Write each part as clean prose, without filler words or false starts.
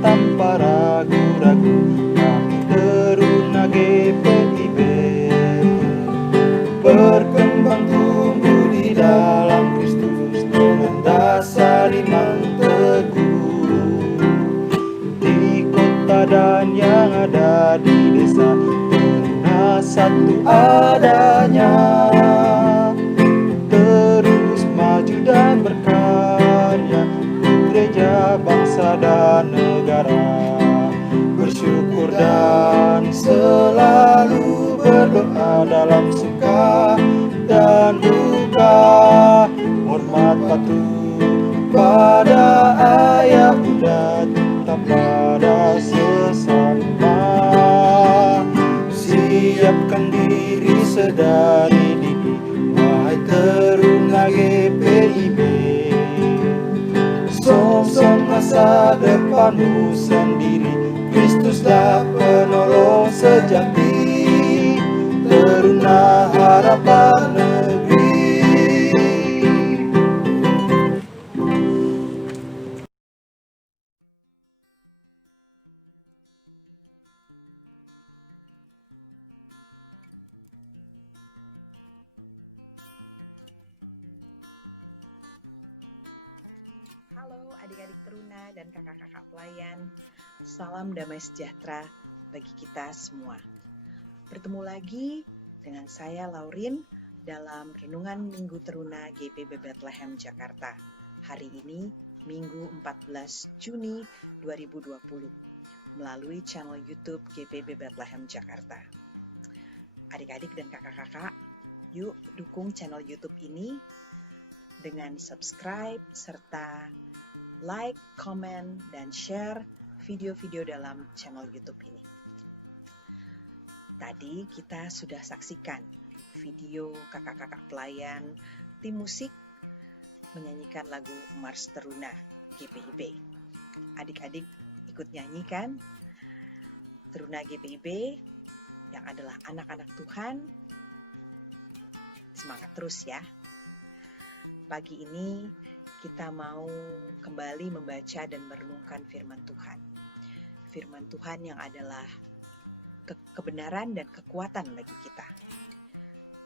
tanpa ragu-ragu, kami Teruna GPIB berkembang tumbuh di dalam Kristus dengan dasar iman teguh. Di kota dan yang ada di desa, Teruna satu adanya, terus maju dan berkarya, gereja, bangsa dan negara. Bersyukur dan selalu berdoa dalam suka dan duka, hormat patuh pada ayah bunda, tetap pada sesama. Siapkan diri sedari dini, wahai Teruna GPIB. Song-song masa depanmu sendiri, Kristuslah penolong sejati, Teruna harapan negeri. Halo adik-adik Teruna dan kakak-kakak pelayan, salam damai sejahtera bagi kita semua. Bertemu lagi dengan saya Laurin dalam Renungan Minggu Teruna GPIB Bethlehem Jakarta. Hari ini Minggu 14 Juni 2020 melalui channel YouTube GPIB Bethlehem Jakarta. Adik-adik dan kakak-kakak, yuk dukung channel YouTube ini dengan subscribe serta like, comment, dan share video-video dalam channel YouTube ini. Tadi kita sudah saksikan video kakak-kakak pelayan tim musik menyanyikan lagu Mars Teruna GPIB. Adik-adik ikut nyanyikan Teruna GPIB yang adalah anak-anak Tuhan. Semangat terus ya. Pagi ini kita mau kembali membaca dan merenungkan firman Tuhan. Firman Tuhan yang adalah kebenaran dan kekuatan bagi kita.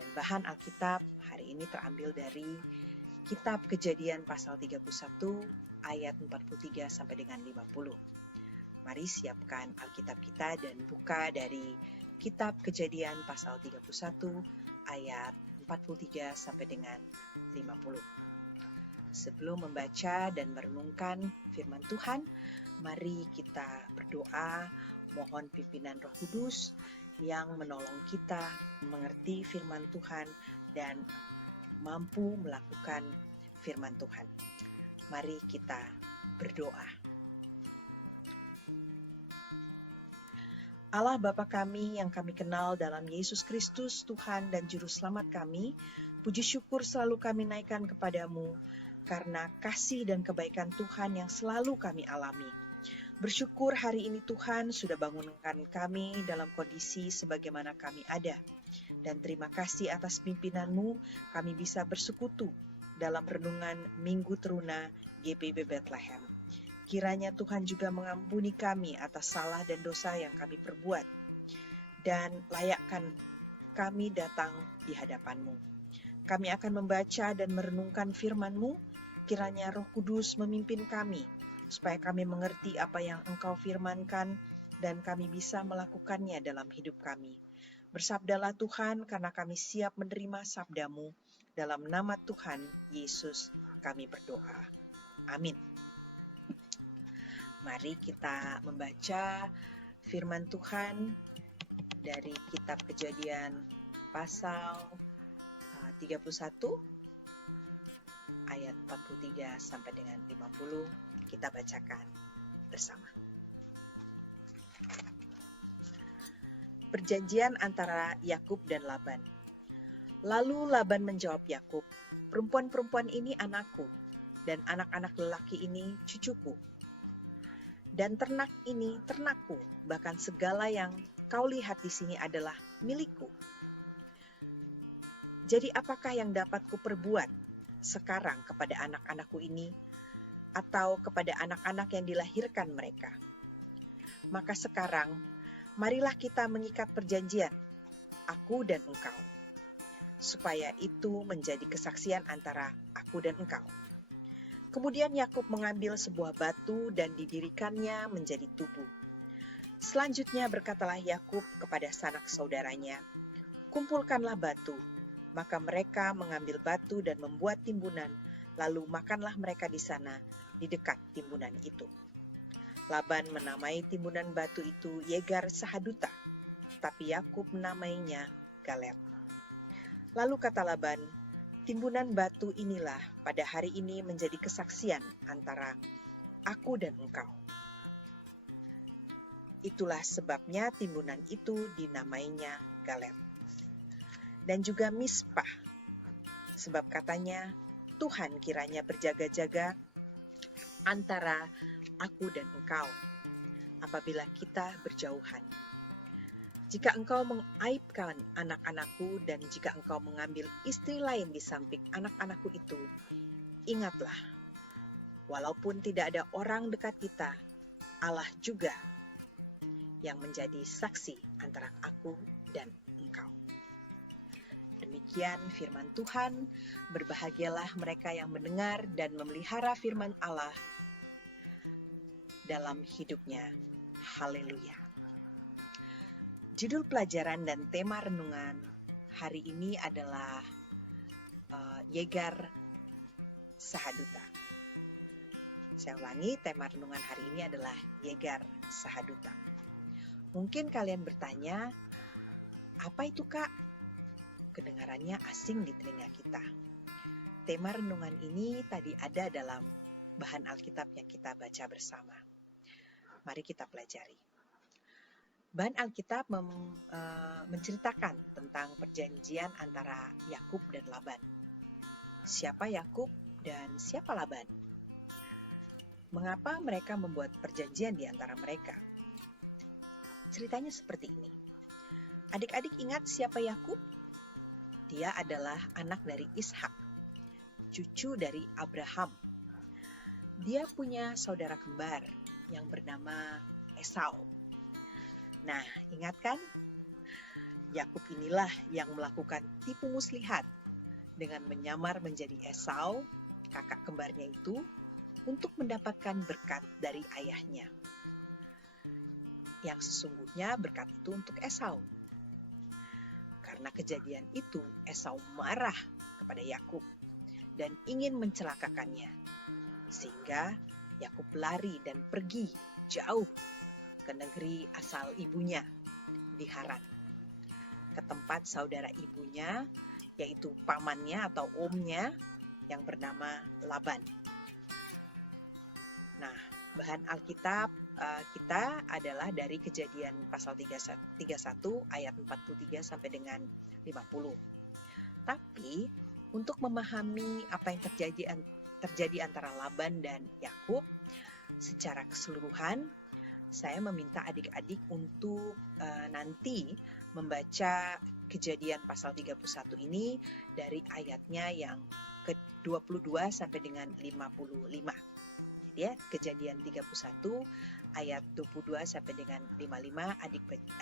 Dan bahan Alkitab hari ini terambil dari Kitab Kejadian pasal 31 ayat 43 sampai dengan 50. Mari siapkan Alkitab kita dan buka dari Kitab Kejadian pasal 31 ayat 43 sampai dengan 50. Sebelum membaca dan merenungkan firman Tuhan, mari kita berdoa mohon pimpinan Roh Kudus yang menolong kita mengerti firman Tuhan dan mampu melakukan firman Tuhan. Mari kita berdoa. Allah Bapa kami yang kami kenal dalam Yesus Kristus Tuhan dan Juru Selamat kami, puji syukur selalu kami naikkan kepadamu karena kasih dan kebaikan Tuhan yang selalu kami alami. Bersyukur hari ini Tuhan sudah bangunkan kami dalam kondisi sebagaimana kami ada. Dan terima kasih atas pimpinan-Mu, kami bisa bersekutu dalam renungan Minggu Teruna GPIB Bethlehem. Kiranya Tuhan juga mengampuni kami atas salah dan dosa yang kami perbuat. Dan layakkan kami datang di hadapan-Mu. Kami akan membaca dan merenungkan firman-Mu. Kiranya Roh Kudus memimpin kami, supaya kami mengerti apa yang Engkau firmankan dan kami bisa melakukannya dalam hidup kami. Bersabdalah Tuhan, karena kami siap menerima sabda-Mu. Dalam nama Tuhan Yesus kami berdoa. Amin. Mari kita membaca firman Tuhan dari Kitab Kejadian pasal 31 ayat 43 sampai dengan 50. Kita bacakan bersama. Perjanjian antara Yakub dan Laban. Lalu Laban menjawab Yakub, "Perempuan-perempuan ini anakku, dan anak-anak lelaki ini cucuku. Dan ternak ini ternakku, bahkan segala yang kau lihat di sini adalah milikku. Jadi apakah yang dapat kuperbuat sekarang kepada anak-anakku ini? atau kepada anak-anak yang dilahirkan mereka. Maka sekarang, marilah kita mengikat perjanjian, aku dan engkau, supaya itu menjadi kesaksian antara aku dan engkau. Kemudian Yakub mengambil sebuah batu dan didirikannya menjadi tubuh. Selanjutnya berkatalah Yakub kepada sanak saudaranya, kumpulkanlah batu. Maka mereka mengambil batu dan membuat timbunan, lalu makanlah mereka di sana, di dekat timbunan itu. Laban menamai timbunan batu itu Yegar Sahaduta, tapi Yakub menamainya Galed. Lalu kata Laban, timbunan batu inilah pada hari ini menjadi kesaksian antara aku dan engkau. Itulah sebabnya timbunan itu dinamainya Galed. Dan juga Mispah, sebab katanya, Tuhan kiranya berjaga-jaga antara aku dan engkau, apabila kita berjauhan. Jika engkau mengaibkan anak-anakku dan jika engkau mengambil istri lain di samping anak-anakku itu, ingatlah, walaupun tidak ada orang dekat kita, Allah juga yang menjadi saksi antara aku dan engkau. Demikian firman Tuhan, berbahagialah mereka yang mendengar dan memelihara firman Allah dalam hidupnya. Haleluya. Judul pelajaran dan tema renungan hari ini adalah Yegar Sahaduta. Saya ulangi, tema renungan hari ini adalah Yegar Sahaduta. Mungkin kalian bertanya, apa itu Kak? Kedengarannya asing di telinga kita. Tema renungan ini tadi ada dalam bahan Alkitab yang kita baca bersama. Mari kita pelajari. Bahan Alkitab menceritakan tentang perjanjian antara Yakub dan Laban. Siapa Yakub dan siapa Laban? Mengapa mereka membuat perjanjian di antara mereka? Ceritanya seperti ini. Adik-adik ingat siapa Yakub? Dia adalah anak dari Ishak, cucu dari Abraham. Dia punya saudara kembar yang bernama Esau. Nah, ingat kan? Yakub inilah yang melakukan tipu muslihat dengan menyamar menjadi Esau, kakak kembarnya itu, untuk mendapatkan berkat dari ayahnya. Yang sesungguhnya berkat itu untuk Esau. Karena kejadian itu, Esau marah kepada Yakub dan ingin mencelakakannya. Sehingga Yakub lari dan pergi jauh ke negeri asal ibunya, di Haran. Ke tempat saudara ibunya, yaitu pamannya atau omnya yang bernama Laban. Nah, bahan Alkitab kita adalah dari Kejadian pasal 31 ayat 43 sampai dengan 50. Tapi untuk memahami apa yang terjadi antara Laban dan Yakub secara keseluruhan, saya meminta adik-adik untuk nanti membaca Kejadian pasal 31 ini dari ayatnya yang ke-22 sampai dengan 55. Ya, Kejadian 31 ayat 22 sampai dengan 55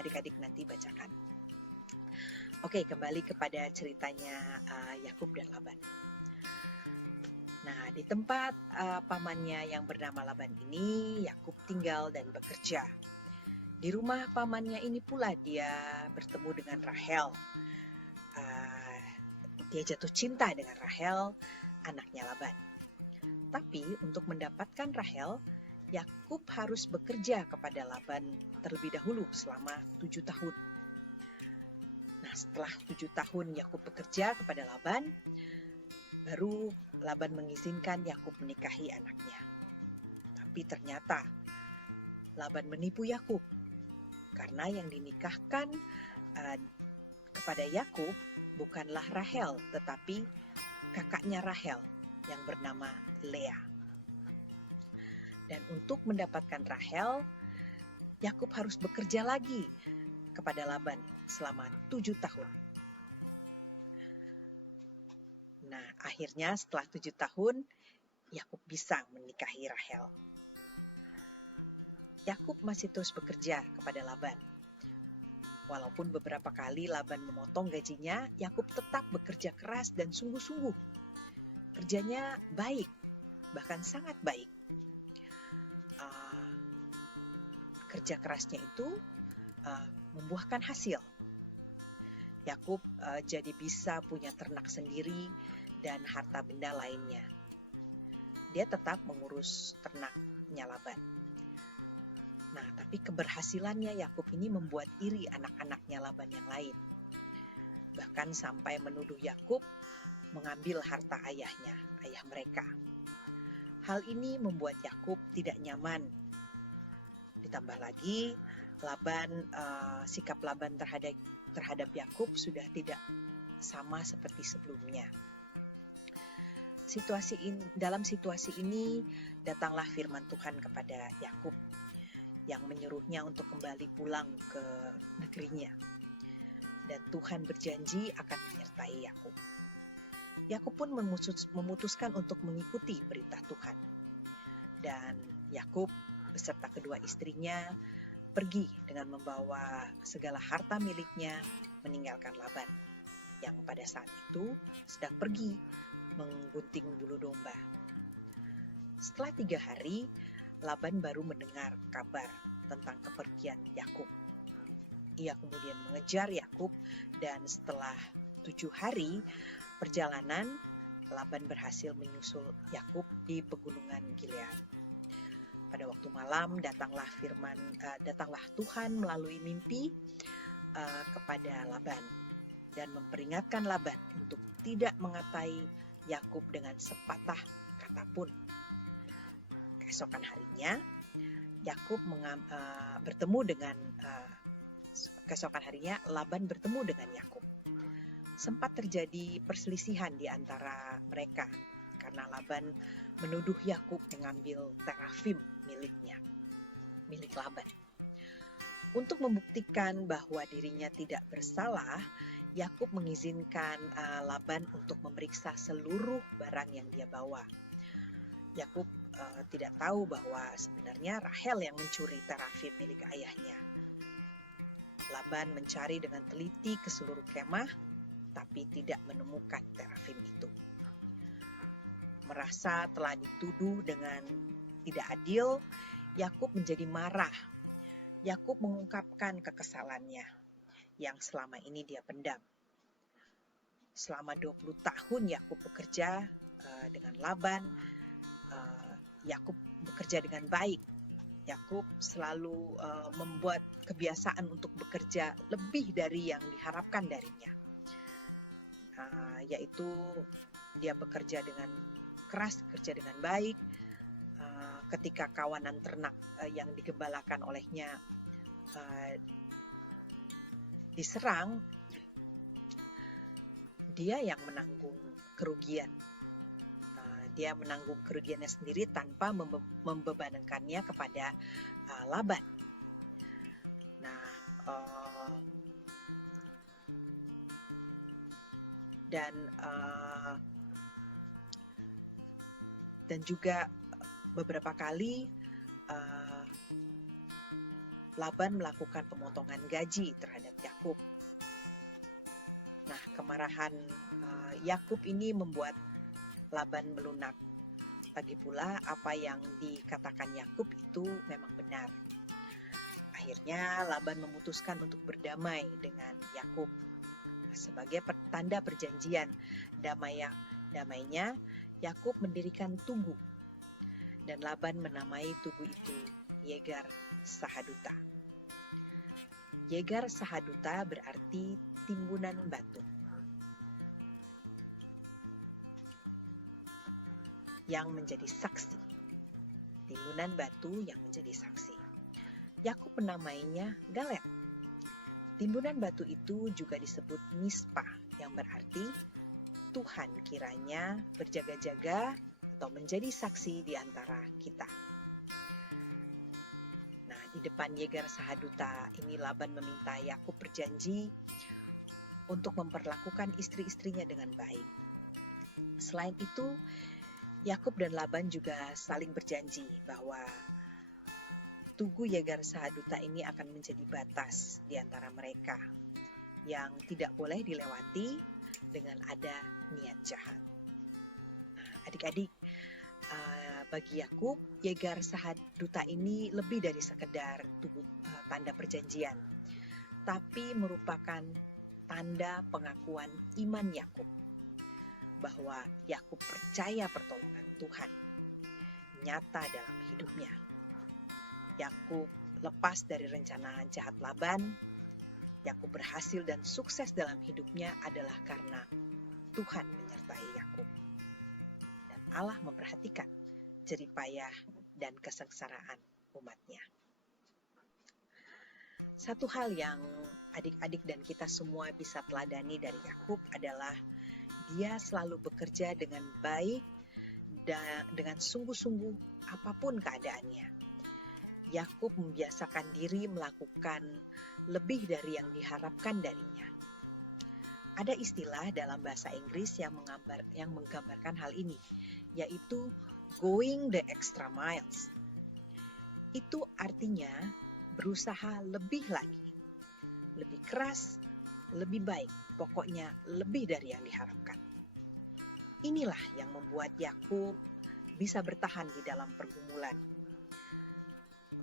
adik-adik nanti bacakan. Oke, kembali kepada ceritanya Yakub dan Laban. Nah, di tempat pamannya yang bernama Laban ini, Yakub tinggal dan bekerja. Di rumah pamannya ini pula dia bertemu dengan Rahel. Dia jatuh cinta dengan Rahel, anaknya Laban. Tapi untuk mendapatkan Rahel, Yakub harus bekerja kepada Laban terlebih dahulu selama 7 tahun. Nah, setelah 7 tahun Yakub bekerja kepada Laban, baru Laban mengizinkan Yakub menikahi anaknya. Tapi ternyata Laban menipu Yakub, karena yang dinikahkan kepada Yakub bukanlah Rahel, tetapi kakaknya Rahel yang bernama Lea. Dan untuk mendapatkan Rahel, Yakub harus bekerja lagi kepada Laban selama 7 tahun. Nah, akhirnya setelah 7 tahun, Yakub bisa menikahi Rahel. Yakub masih terus bekerja kepada Laban. Walaupun beberapa kali Laban memotong gajinya, Yakub tetap bekerja keras dan sungguh-sungguh. Kerjanya baik, bahkan sangat baik. Kerja kerasnya itu membuahkan hasil. Yakub jadi bisa punya ternak sendiri dan harta benda lainnya. Dia tetap mengurus ternaknya Laban. Nah, tapi keberhasilannya Yakub ini membuat iri anak-anaknya Laban yang lain. Bahkan sampai menuduh Yakub mengambil harta ayahnya, ayah mereka. Hal ini membuat Yakub tidak nyaman. Ditambah lagi, sikap Laban terhadap Yakub sudah tidak sama seperti sebelumnya. Dalam situasi ini datanglah firman Tuhan kepada Yakub yang menyuruhnya untuk kembali pulang ke negerinya. Dan Tuhan berjanji akan menyertai Yakub. Yakub pun memutuskan untuk mengikuti perintah Tuhan. Dan Yakub beserta kedua istrinya pergi dengan membawa segala harta miliknya meninggalkan Laban yang pada saat itu sedang pergi menggunting bulu domba. Setelah 3 hari, Laban baru mendengar kabar tentang kepergian Yakub. Ia kemudian mengejar Yakub dan setelah 7 hari perjalanan, Laban berhasil menyusul Yakub di pegunungan Gilead. Pada waktu malam datanglah Tuhan melalui mimpi kepada Laban dan memperingatkan Laban untuk tidak mengatai Yakub dengan sepatah kata pun. Keesokan harinya Laban bertemu dengan Yakub. Sempat terjadi perselisihan di antara mereka karena Laban menuduh Yakub mengambil terafim milik Laban. Untuk membuktikan bahwa dirinya tidak bersalah, Yakub mengizinkan Laban untuk memeriksa seluruh barang yang dia bawa. Yakub tidak tahu bahwa sebenarnya Rahel yang mencuri terafim milik ayahnya. Laban mencari dengan teliti ke seluruh kemah, tapi tidak menemukan terafim itu. Merasa telah dituduh dengan tidak adil, Yakub menjadi marah. Yakub mengungkapkan kekesalannya yang selama ini dia pendam. Selama 20 tahun Yakub bekerja dengan Laban, Yakub bekerja dengan baik. Yakub selalu membuat kebiasaan untuk bekerja lebih dari yang diharapkan darinya. Yaitu dia bekerja dengan keras, bekerja dengan baik. Ketika kawanan ternak yang digembalakan olehnya diserang, dia yang menanggung kerugian. Dia menanggung kerugiannya sendiri tanpa membebankannya kepada Laban. Nah, dan juga beberapa kali Laban melakukan pemotongan gaji terhadap Yakub. Nah, kemarahan Yakub ini membuat Laban melunak. Lagi pula apa yang dikatakan Yakub itu memang benar. Akhirnya Laban memutuskan untuk berdamai dengan Yakub. Sebagai tanda perjanjian damainya, Yakub mendirikan tugu. Dan Laban menamai tugu itu Yegar Sahaduta. Yegar Sahaduta berarti timbunan batu. Yang menjadi saksi. Timbunan batu yang menjadi saksi. Yakub menamainya Galet. Timbunan batu itu juga disebut Mispa, yang berarti Tuhan kiranya berjaga-jaga atau menjadi saksi di antara kita. Nah, di depan Yegar Sahaduta ini Laban meminta Yakub berjanji untuk memperlakukan istri-istrinya dengan baik. Selain itu, Yakub dan Laban juga saling berjanji bahwa Tugu Yegar Sahaduta ini akan menjadi batas di antara mereka yang tidak boleh dilewati dengan ada niat jahat. Adik-adik, bagi Yakub, Yegar Sahaduta ini lebih dari sekedar tanda perjanjian, tapi merupakan tanda pengakuan iman Yakub bahwa Yakub percaya pertolongan Tuhan nyata dalam hidupnya. Yakub lepas dari rencana jahat Laban. Yakub berhasil dan sukses dalam hidupnya adalah karena Tuhan menyertai Yakub. Dan Allah memperhatikan jerih payah dan kesengsaraan umatnya. Satu hal yang adik-adik dan kita semua bisa teladani dari Yakub adalah dia selalu bekerja dengan baik dan dengan sungguh-sungguh apapun keadaannya. Yakub membiasakan diri melakukan lebih dari yang diharapkan darinya. Ada istilah dalam bahasa Inggris yang menggambarkan hal ini, yaitu going the extra miles. Itu artinya berusaha lebih lagi, lebih keras, lebih baik, pokoknya lebih dari yang diharapkan. Inilah yang membuat Yakub bisa bertahan di dalam pergumulan,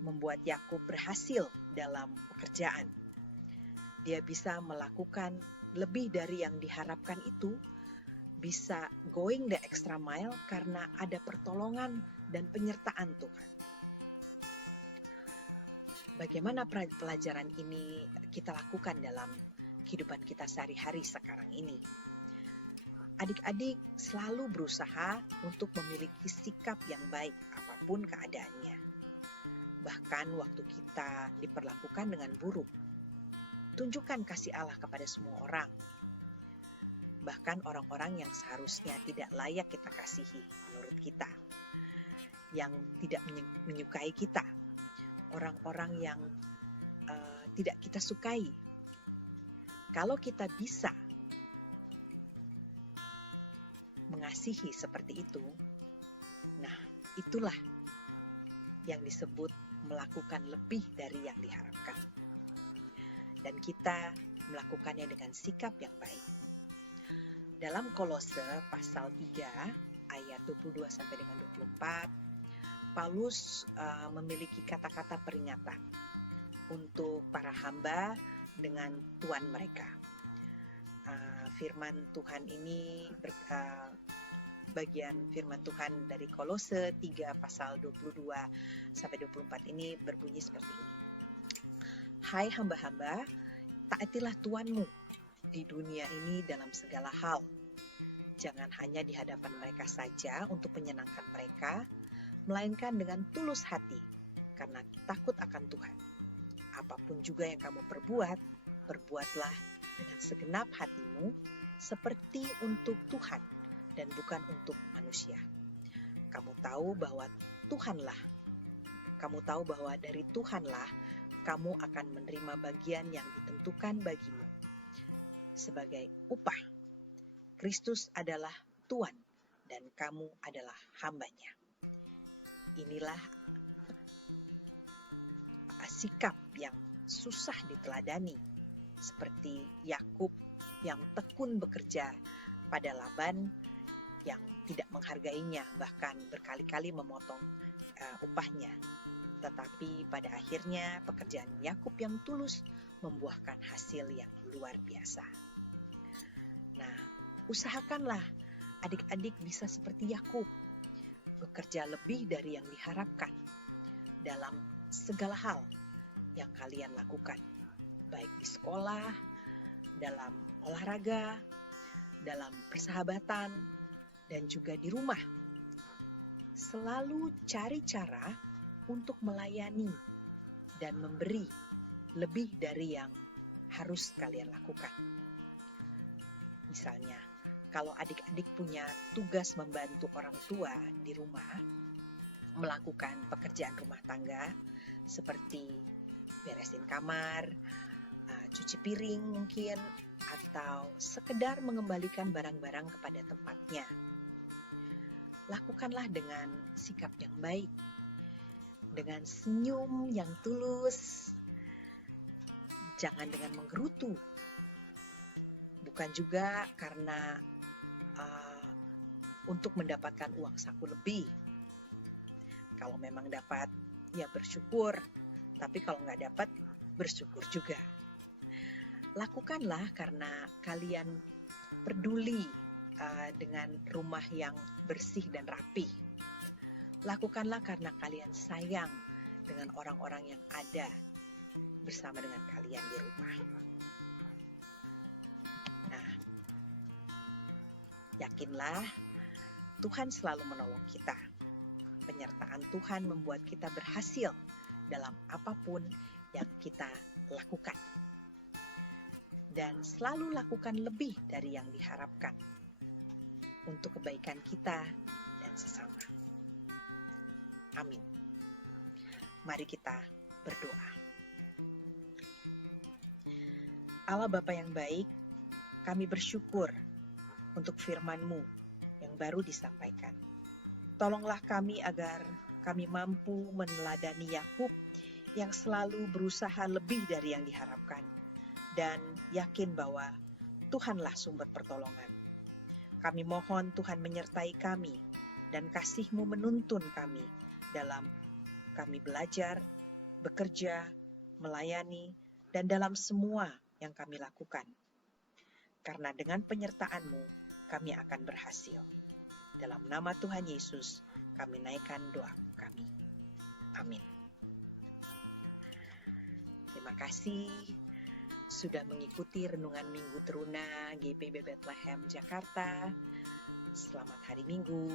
membuat Yakub berhasil dalam pekerjaan. Dia bisa melakukan lebih dari yang diharapkan itu, bisa going the extra mile karena ada pertolongan dan penyertaan Tuhan. Bagaimana pelajaran ini kita lakukan dalam kehidupan kita sehari-hari sekarang ini? Adik-adik selalu berusaha untuk memiliki sikap yang baik apapun keadaannya. Bahkan waktu kita diperlakukan dengan buruk, tunjukkan kasih Allah kepada semua orang. Bahkan orang-orang yang seharusnya tidak layak kita kasihi menurut kita, yang tidak menyukai kita, orang-orang yang tidak kita sukai. Kalau kita bisa mengasihi seperti itu, nah itulah yang disebut melakukan lebih dari yang diharapkan. Dan kita melakukannya dengan sikap yang baik. Dalam Kolose pasal 3 ayat 22 sampai dengan 24, Paulus memiliki kata-kata peringatan untuk para hamba dengan Tuhan mereka. Firman Tuhan ini bagian firman Tuhan dari Kolose 3 pasal 22 sampai 24 ini berbunyi seperti ini. Hai hamba-hamba, taatilah Tuhanmu di dunia ini dalam segala hal. Jangan hanya di hadapan mereka saja untuk menyenangkan mereka, melainkan dengan tulus hati, karena takut akan Tuhan. Apapun juga yang kamu perbuat, perbuatlah dengan segenap hatimu, seperti untuk Tuhan dan bukan untuk manusia. Kamu tahu bahwa dari Tuhanlah kamu akan menerima bagian yang ditentukan bagimu sebagai upah. Kristus adalah Tuhan dan kamu adalah hambanya. Inilah sikap yang susah diteladani, seperti Yakub yang tekun bekerja pada Laban yang tidak menghargainya, bahkan berkali-kali memotong upahnya. Tetapi pada akhirnya pekerjaan Yakub yang tulus membuahkan hasil yang luar biasa. Nah, usahakanlah adik-adik bisa seperti Yakub, bekerja lebih dari yang diharapkan dalam segala hal yang kalian lakukan, baik di sekolah, dalam olahraga, dalam persahabatan, dan juga di rumah. Selalu cari cara untuk melayani dan memberi lebih dari yang harus kalian lakukan. Misalnya, kalau adik-adik punya tugas membantu orang tua di rumah, melakukan pekerjaan rumah tangga seperti beresin kamar, cuci piring mungkin, atau sekedar mengembalikan barang-barang kepada tempatnya. lakukanlah dengan sikap yang baik, dengan senyum yang tulus, jangan dengan menggerutu, bukan juga karena untuk mendapatkan uang saku lebih. Kalau memang dapat, ya bersyukur, tapi kalau nggak dapat, bersyukur juga. Lakukanlah karena kalian peduli dengan rumah yang bersih dan rapi. Lakukanlah karena kalian sayang dengan orang-orang yang ada bersama dengan kalian di rumah. Nah, yakinlah Tuhan selalu menolong kita. Penyertaan Tuhan membuat kita berhasil dalam apapun yang kita lakukan. Dan selalu lakukan lebih dari yang diharapkan untuk kebaikan kita dan sesama. Amin. Mari kita berdoa. Allah Bapa yang baik, kami bersyukur untuk firman-Mu yang baru disampaikan. Tolonglah kami agar kami mampu meneladani Yakub yang selalu berusaha lebih dari yang diharapkan dan yakin bahwa Tuhanlah sumber pertolongan. Kami mohon Tuhan menyertai kami dan kasih-Mu menuntun kami dalam kami belajar, bekerja, melayani, dan dalam semua yang kami lakukan. Karena dengan penyertaan-Mu, kami akan berhasil. Dalam nama Tuhan Yesus, kami naikkan doa kami. Amin. Terima kasih sudah mengikuti Renungan Minggu Teruna GPIB Bethlehem Jakarta. Selamat hari Minggu.